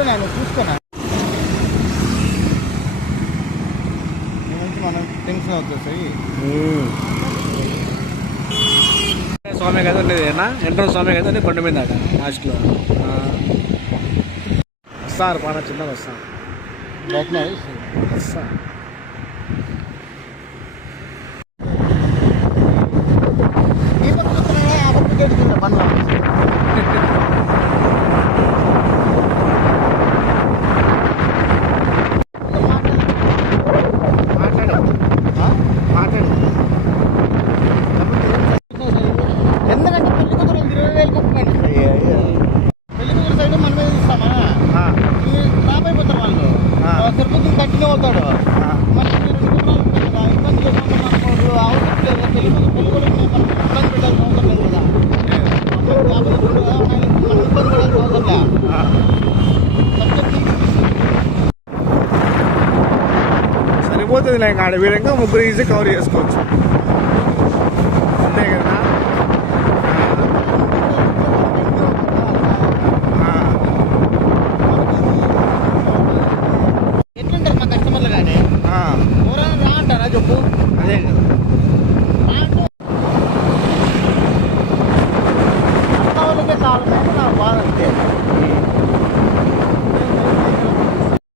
ఉండు నేను చూసుకున్నా నుంచి మనం టెన్షన్ అవుతుంది స్వామి కదా ఉండేది ఎంట్రన్స్ స్వామి కదా ఉంది పండు మీద లాస్ట్లో వస్తారు బాగా చిన్నగా వస్తాను వస్తా సరిపోతుంది లేక ఆడ వీరంగా ముగ్గురు ఈజీ కవర్ చేసుకోవచ్చు అంతే కదా ఎట్లుంటారు మా కస్టమర్లు కానీ రా అంటారా చెప్పు అదే కదా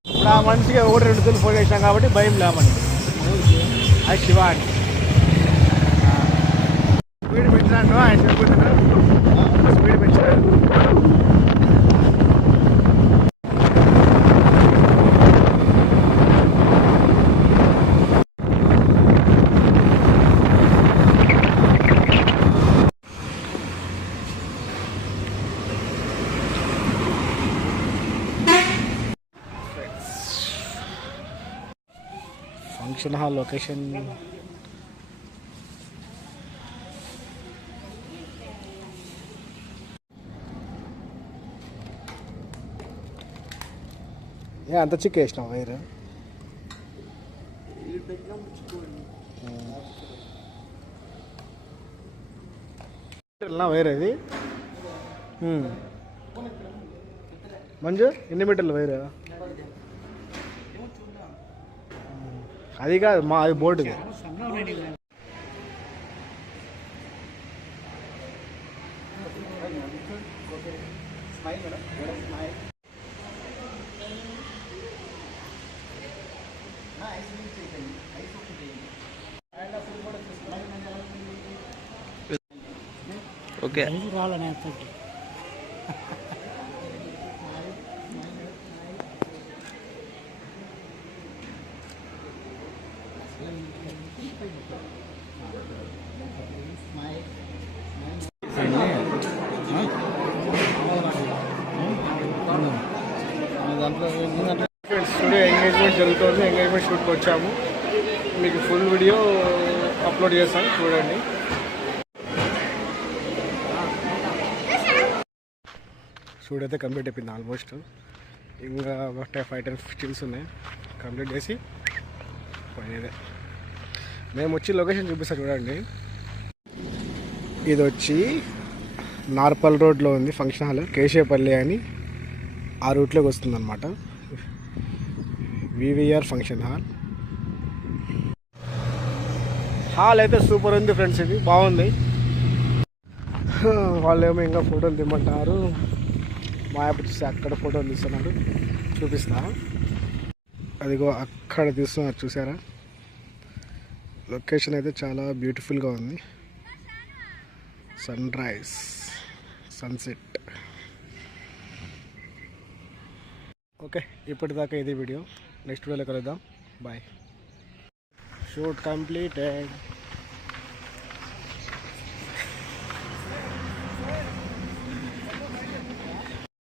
ఇప్పుడు ఆ మనిషిగా ఒకటి రెండు తులు ఫోన్ చేసినాం కాబట్టి భయం లేమని అది శివ అని స్పీడ్ పెంచినట్టు ఆయన చెప్పుతున్నాడు స్పీడ్ పెంచినాడు ఫంక్షన్ హాల్ లొకేషన్ అంత చిక్కు వేసినావు వైర్ వైర్ అది మంజు ఎన్ని మీటర్లు వైర్ అది కాదు మా అది బోర్డుది ఓకే స్టూడియో ఎంగేజ్మెంట్ జరుగుతుంది ఎంగేజ్మెంట్ షూట్కి వచ్చాము మీకు ఫుల్ వీడియో అప్లోడ్ చేస్తాను చూడండి షూట్ అయితే కంప్లీట్ అయిపోయింది ఆల్మోస్ట్ ఇంకా 5-10 స్టిల్స్ ఉన్నాయి కంప్లీట్ చేసి పోయేదే మేము వచ్చి లొకేషన్ చూపిస్తాం చూడండి ఇది వచ్చి నార్పల్ రోడ్లో ఉంది ఫంక్షన్ హాల్ కేశవపల్లి అని ఆ రూట్లోకి వస్తుంది అనమాట వివిఆర్ ఫంక్షన్ హాల్ అయితే సూపర్ ఉంది ఫ్రెండ్స్ ఇది బాగుంది వాళ్ళు ఏమో ఇంకా ఫోటోలు తీయమంటారు మా యాప్ చూసి అక్కడ ఫోటోలు తీస్తున్నారు చూపిస్తా అదిగో అక్కడ తీస్తున్నారు చూసారా లొకేషన్ అయితే చాలా బ్యూటిఫుల్గా ఉంది సన్ రైజ్ సన్సెట్ ఓకే ఇప్పటిదాకా ఇది వీడియో నెక్స్ట్ వీడియోలో కలుద్దాం బాయ్ షూట్ కంప్లీటెడ్